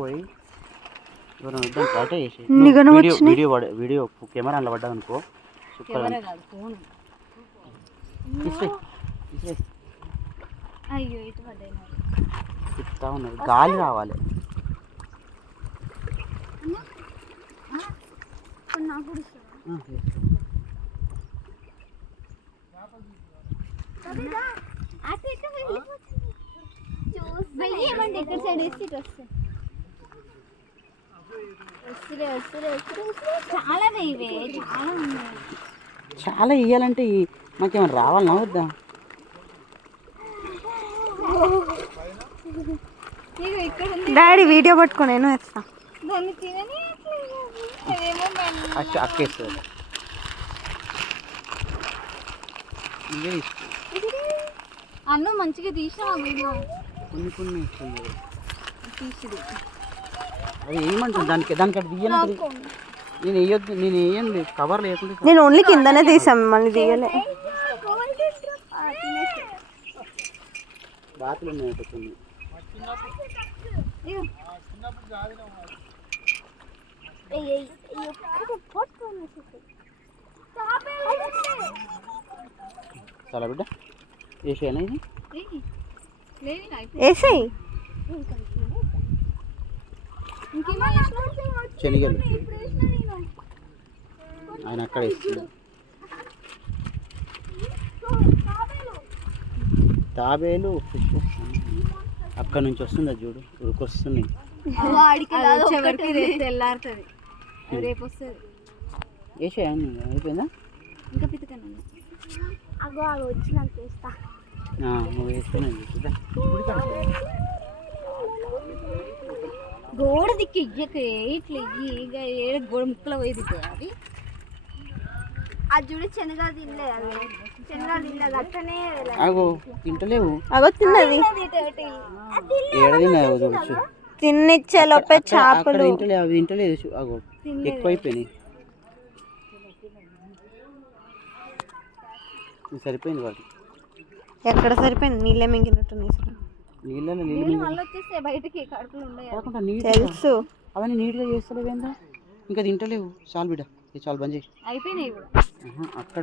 పోయి అటే చేసి వీడియో కెమెరా అలా పడ్డా అనుకో ఇస్తా ఉన్నది గాలి రావాలి. చాలా ఇయ్యాలంటే మాకేమైనా రావాలన్నా వద్దా? డాడీ వీడియో పట్టుకో, నేను వేస్తా. అక్కేస్తుంది అన్ను మంచిగా తీసిన వీడియో కొన్ని అది ఏమంటుంది దానికి అది తీయనది. నేను వేయొద్దు, నేను వేయండి కవర్ లేకుండా. నేను ఓన్లీ కిందనే తీసాం, మళ్ళీ తీయలే. బాతులు ఉన్నాయి కొన్ని. చాలా బిడ్డ వేసేనా ఇది వేసేయి. శనిగలు ఆయన అక్కడ వేస్తుంది. తాబేలు అక్కడ నుంచి వస్తుంది, అది చూడు ఉరికొస్తున్నాయి. వేసేయండి అయిపోయిందా? ఇంకా పితకను వచ్చినాక వేస్తా. నువ్వు వేసుకున్నా గోడ దిక్కు ఇయ్యకే ఇట్లా ఇక ఏడ గోడ ముక్కలు పోయి అవి అది చూడు. శనగా తినలే, అది శనగా తినలేదు అట్టనే. అగో తింటలేవు, అగో తిన్నది తిన్నిచ్చే లోపే చేపలు అవి తింటలేదు. అగో ఎక్కువైపోయినాయి, సరిపోయింది వాటి. ఎక్కడ సరిపోయింది? నీళ్ళే మింగినట్టు బయటకి తెలుసు. అవన్నీ నీట్గా చేస్తలేవేందా? ఇంకా తింటలేవు. చాలు బిడ్డ, చాలు బంద్ చేయి. అయిపోయినాయి అక్కడ